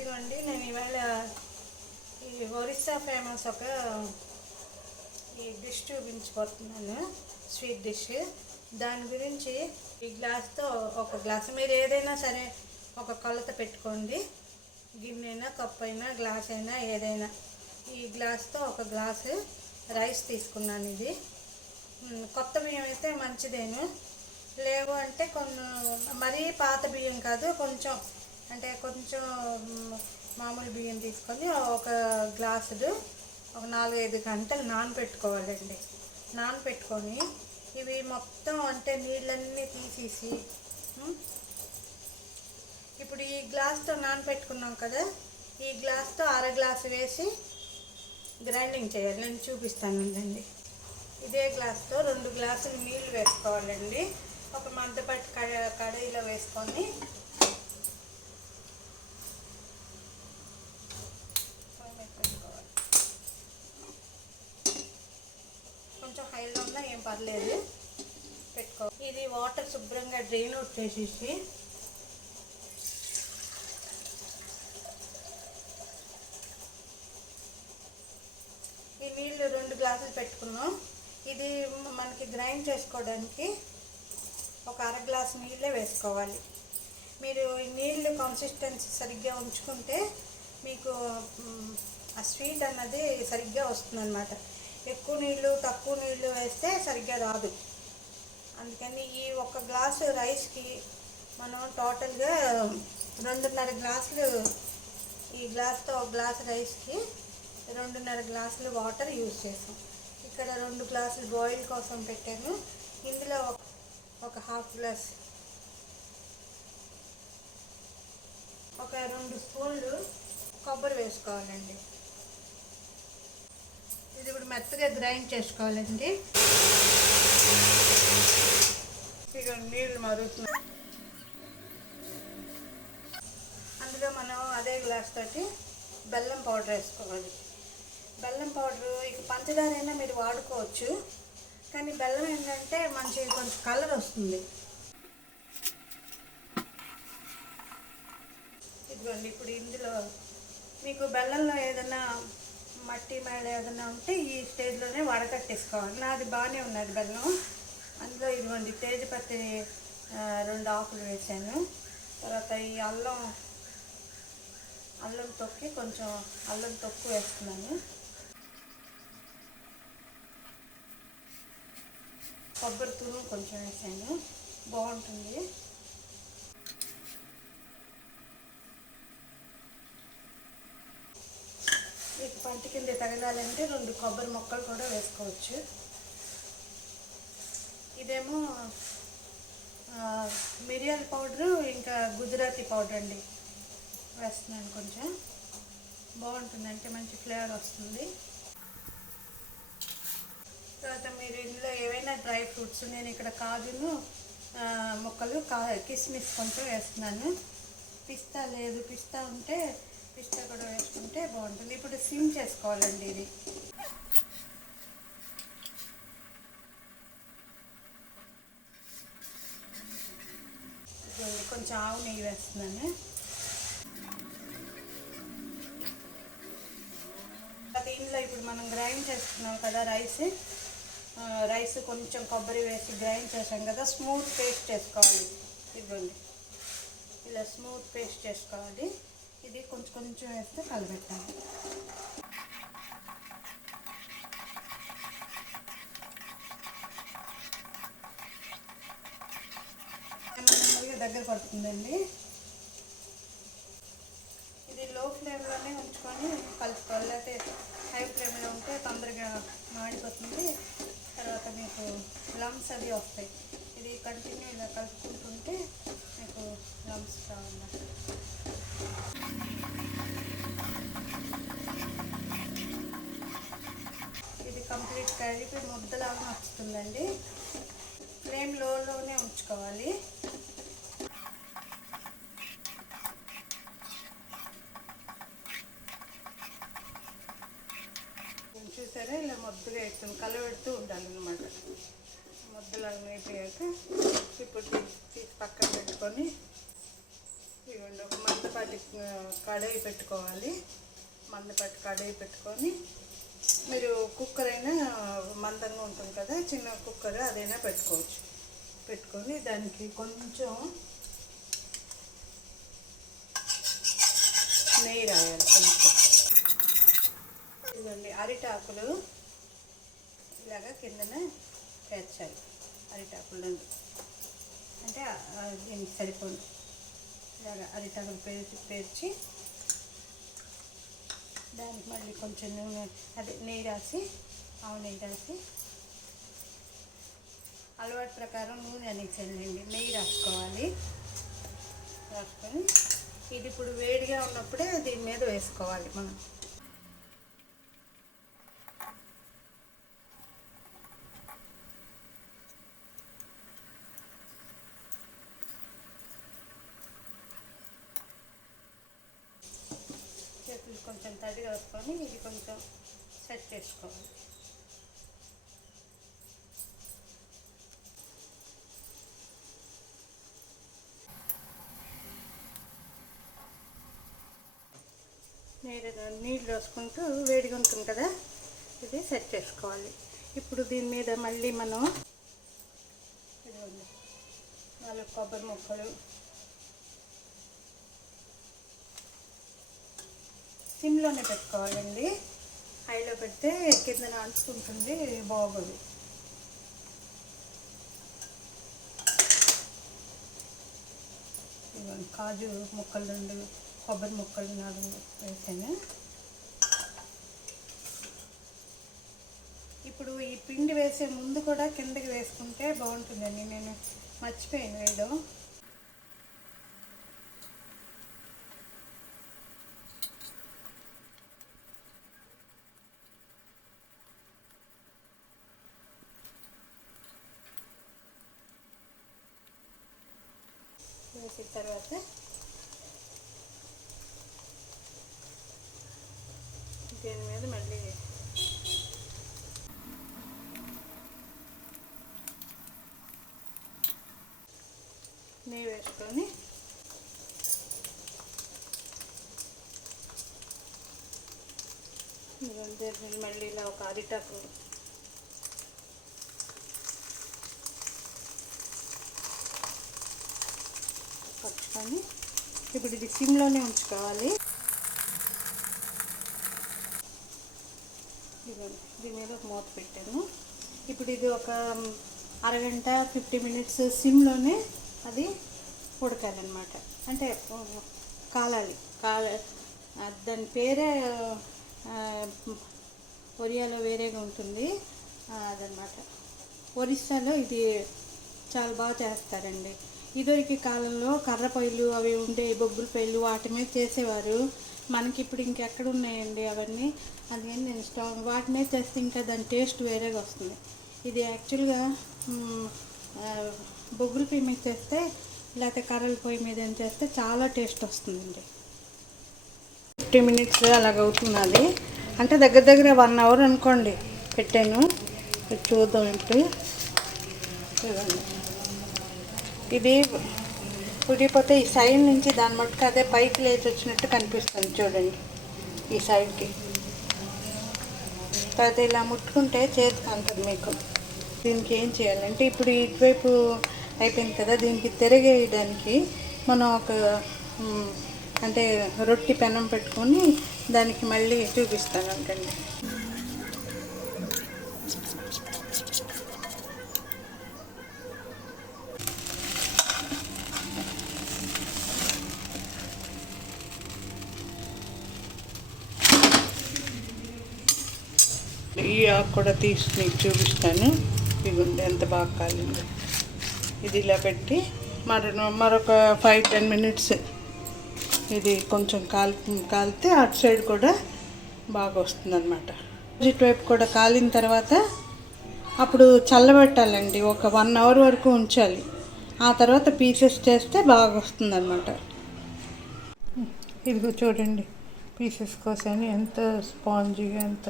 ఇదిగోండి నేను ఇవాళ ఈ ఒరిస్సా ఫేమస్ ఒక ఈ డిష్ చూపించబోతున్నాను, స్వీట్ డిష్. దాని గురించి ఈ గ్లాస్తో ఒక గ్లాస్, మీరు ఏదైనా సరే ఒక కొలత పెట్టుకోండి, గిన్నెైనా కప్పు అయినా గ్లాస్ అయినా ఏదైనా. ఈ గ్లాస్తో ఒక గ్లాసు రైస్ తీసుకున్నాను. ఇది కొత్త బియ్యం అయితే మంచిదేను, లేవు అంటే కొన్ని మరీ పాత బియ్యం కాదు, కొంచెం అంటే కొంచెం మామూలు బియ్యం తీసుకొని ఒక గ్లాసుడు ఒక 4-5 గంటలు నానబెట్టుకోవాలండి. నానబెట్టుకొని ఇవి మొత్తం అంటే నీళ్ళన్నీ తీసేసి, ఇప్పుడు ఈ గ్లాస్తో నానబెట్టుకున్నాం కదా, ఈ గ్లాస్తో అర గ్లాసు వేసి గ్రైండింగ్ చేయాలి. నేను చూపిస్తానండి. ఇదే గ్లాస్తో 2 గ్లాసులు నీళ్ళు వేసుకోవాలండి. ఒక మందపాటి కడాయిలో వేసుకొని కొంచెం హైలో ఉన్నా ఏం పర్లేదు, పెట్టుకో. ఇది వాటర్ శుభ్రంగా డ్రైన్ అవుట్ చేసేసి ఈ నీళ్ళు 2 గ్లాసులు పెట్టుకున్నాం. ఇది మనకి గ్రైండ్ చేసుకోవడానికి ఒక అర గ్లాసు నీళ్ళే వేసుకోవాలి. మీరు ఈ నీళ్ళు కన్సిస్టెన్సీ సరిగ్గా ఉంచుకుంటే మీకు ఆ స్వీట్ అన్నది సరిగ్గా వస్తుందన్నమాట. ఎక్కువ నీళ్ళు తక్కువ నీళ్ళు వేస్తే సరిగ్గా రాదు. అందుకని ఈ ఒక గ్లాసు రైస్కి మనం టోటల్గా 2.5 గ్లాసులు, ఈ గ్లాస్తో ఒక గ్లాసు రైస్కి 2.5 గ్లాసులు వాటర్ యూజ్ చేసాం. ఇక్కడ 2 గ్లాసులు బాయిల్ కోసం పెట్టాను. ఇందులో ఒక హాఫ్ గ్లాస్, ఒక 2 స్పూన్లు కొబ్బరి వేసుకోవాలండి. ఇది ఇప్పుడు మెత్తగా గ్రైండ్ చేసుకోవాలండి. ఇక నీళ్ళు మరుగుతున్నాయి. అందులో మనం అదే గ్లాస్ తోటి బెల్లం పౌడర్ వేసుకోవాలి. బెల్లం పౌడరు ఇక పంచదార అయినా మీరు వాడుకోవచ్చు, కానీ బెల్లం ఏంటంటే మంచి కొంచెం కలర్ వస్తుంది. ఇదిగోండి, ఇప్పుడు ఇందులో మీకు బెల్లంలో ఏదైనా మట్టి మేడ ఏదైనా ఉంటే ఈ స్టేజ్లోనే వడకట్టేసుకోవాలి. నాది బాగానే ఉన్నది బెల్లం. అందులో ఇదిగోండి తేజపత్తి 2 ఆకులు వేసాను. తర్వాత ఈ అల్లం తొక్కి కొంచెం అల్లం తొక్కు వేస్తున్నాను. కొబ్బరి తురుము కొంచెం వేసాను, బాగుంటుంది. మీకు పంట కింద తగలాలంటే 2 కొబ్బరి ముక్కలు కూడా వేసుకోవచ్చు. ఇదేమో మిరియాల పౌడరు ఇంకా గుజరాతీ పౌడర్ అండి వేస్తున్నాను. కొంచెం బాగుంటుంది, అంటే మంచి ఫ్లేవర్ వస్తుంది. తర్వాత మీరు ఇందులో ఏవైనా డ్రై ఫ్రూట్స్, నేను ఇక్కడ కాజును ముక్కలు కిస్మిస్ కొంచెం వేస్తున్నాను. పిస్తా లేదు, పిస్తా ఉంటే పిస్తా కూడా వేసుకుంటే బాగుంటుంది. ఇప్పుడు సిమ్ చేసుకోవాలండి. ఇది కొంచెం ఆవు నెయ్యి వేస్తున్నాను. దీనిలో ఇప్పుడు మనం గ్రైండ్ చేసుకున్నాం కదా రైస్ కొంచెం కొబ్బరి వేసి గ్రైండ్ చేసాం కదా, స్మూత్ పేస్ట్ చేసుకోవాలి. ఇదిగోండి ఇలా స్మూత్ పేస్ట్ చేసుకోవాలి. ఇది కొంచెం కొంచెం వేస్తే కలబెట్టాలి. నెమ్మదిగా దగ్గర పడుతుందండి. ఇది లో ఫ్లేమ్లోనే ఉంచుకొని కలుపుకోవాలి, లేకపోతే హై ఫ్లేమ్లో ఉంటే తొందరగా మాడిపోతుంది. తర్వాత మీకు లమ్స్ అవి వస్తాయి. ఇది కంటిన్యూ ఇలా కలుపుకుంటుంటే మీకు లమ్స్ రావన్నమాట. ఇది కంప్లీట్ కలిపి ముద్దలాగా వస్తుందండి. ఫ్లేమ్ లోనే ఉంచుకోవాలి. చూసారా, ఇలా ముద్దగా వేస్తాం, కలబెడుతూ ఉండాలన్నమాట. ముద్దలాగా అయిపోయాక ఇప్పుడు తీసి పక్కన పెట్టుకొని ఇవ్వండి. ఒక మందపాటి కడాయి పెట్టుకోవాలి. మందపాటి కడాయి పెట్టుకొని, మీరు కుక్కర్ అయినా మందంగా ఉంటుంది కదా, చిన్న కుక్కర్ అదైనా పెట్టుకోవచ్చు. పెట్టుకొని దానికి కొంచెం నెయ్యి రాయాలి. కొంచెం ఇదండి అరిటాకులు ఇలాగా కిందన పేర్చాలి. అరిటాకులు అంటే దీనికి సరిపోదు. ఇలాగ అరిటాకులు పేర్చి దానికి మళ్ళీ కొంచెం నూనె నెయ్యి రాసి, నెయ్యి రాసి, అలవాటు ప్రకారం నూనె అనేది చల్లండి, నెయ్యి రాసుకోవాలి. రాసుకొని ఇది ఇప్పుడు వేడిగా ఉన్నప్పుడే దీని మీద వేసుకోవాలి మనం. చేతులు కొంచెం తడి వేసుకొని ఇది కొంచెం సెట్ చేసుకోవాలి. నీళ్ళు రాసుకుంటూ వేడిగా ఉంటుంది కదా, ఇది సెట్ చేసుకోవాలి. ఇప్పుడు దీని మీద మళ్ళీ మనం 4 కొబ్బరి ముక్కలు సిమ్లోనే పెట్టుకోవాలండి. హైలో పెడితే కిందన అంటుకుంటుంది, బాగోదు. కాజు ముక్కలు 2, కొబ్బరి ముక్కలు 4 వేసాను. ఇప్పుడు ఈ పిండి వేసే ముందు కూడా కిందకి వేసుకుంటే బాగుంటుందండి. నేను మర్చిపోయాను వేయడం. వేసిన తర్వాత దీని మీద మళ్ళీ నెయ్యి వేసుకొని మళ్ళీ ఇలా ఒక అరిటాకు పట్టుకొని ఇప్పుడు ఇది సిమ్లోనే ఉంచుకోవాలి. దీని మీద ఒక మూత పెట్టాను. ఇప్పుడు ఇది ఒక అరగంట 50 మినిట్స్ సిమ్లోనే అది ఉడకాలన్నమాట. అంటే కాలాలి. దాని పేరే ఒరియాలో వేరేగా ఉంటుంది అదనమాట. ఒరిస్సాలో ఇది చాలా బాగా చేస్తారండి. ఇదివరకు కాలంలో కర్ర పొయ్యిలు అవి ఉండే, బొగ్గుల పొయ్యిలు వాటి మీద చేసేవారు. మనకి ఇప్పుడు ఇంకెక్కడ ఉన్నాయండి అవన్నీ. అందుకని నేను వాటి మీద చేస్తే ఇంకా దాని టేస్ట్ వేరేగా వస్తుంది. ఇది యాక్చువల్గా బొగ్గుల పొయ్యి మీద చేస్తే, లేకపోతే కర్రల పొయ్యి మీద ఏం చేస్తే చాలా టేస్ట్ వస్తుందండి. 50 మినిట్స్ అలాగవుతున్నది. అంటే దగ్గర దగ్గర 1 అవర్ అనుకోండి పెట్టాను. చూద్దాం ఇప్పుడు. ఇది ఉడిపోతే ఈ సైడ్ నుంచి దాని మట్టుకు అదే పైకి లేచి వచ్చినట్టు కనిపిస్తుంది చూడండి. ఈ సైడ్కి తర్వాత ఇలా ముట్టుకుంటే చేతికి అంటుంది మీకు. దీనికి ఏం చేయాలంటే ఇప్పుడు ఇటువైపు అయిపోయింది కదా, దీనికి తిరగేయడానికి మనం ఒక అంటే రొట్టి పెనం పెట్టుకొని దానికి మళ్ళీ చూపిస్తాను అంటండి. ఈ ఆకు కూడా తీసి మీకు చూపిస్తాను. ఇదిగోండి ఎంత బాగా కాలింది. ఇది ఇలా పెట్టి మరొక 5-10 మినిట్స్ ఇది కొంచెం కాలితే అటు సైడ్ కూడా బాగా వస్తుంది అనమాట. ఇటువైపు కూడా కాలిన తర్వాత అప్పుడు చల్లబెట్టాలండి. ఒక 1 అవర్ వరకు ఉంచాలి. ఆ తర్వాత పీసెస్ చేస్తే బాగా వస్తుంది అనమాట. ఇదిగో చూడండి, పీసెస్ కోసాను. ఎంత స్పాంజీగా, ఎంత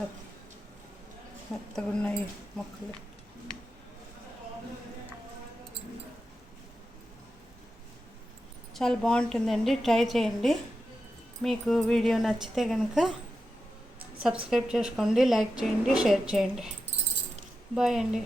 మెత్తగా ఉన్నాయి ముక్కలు. చాలా బాగుంటుందండి, ట్రై చేయండి. మీకు వీడియో నచ్చితే కనుక సబ్స్క్రైబ్ చేసుకోండి, లైక్ చేయండి, షేర్ చేయండి. బాయ్ అండి.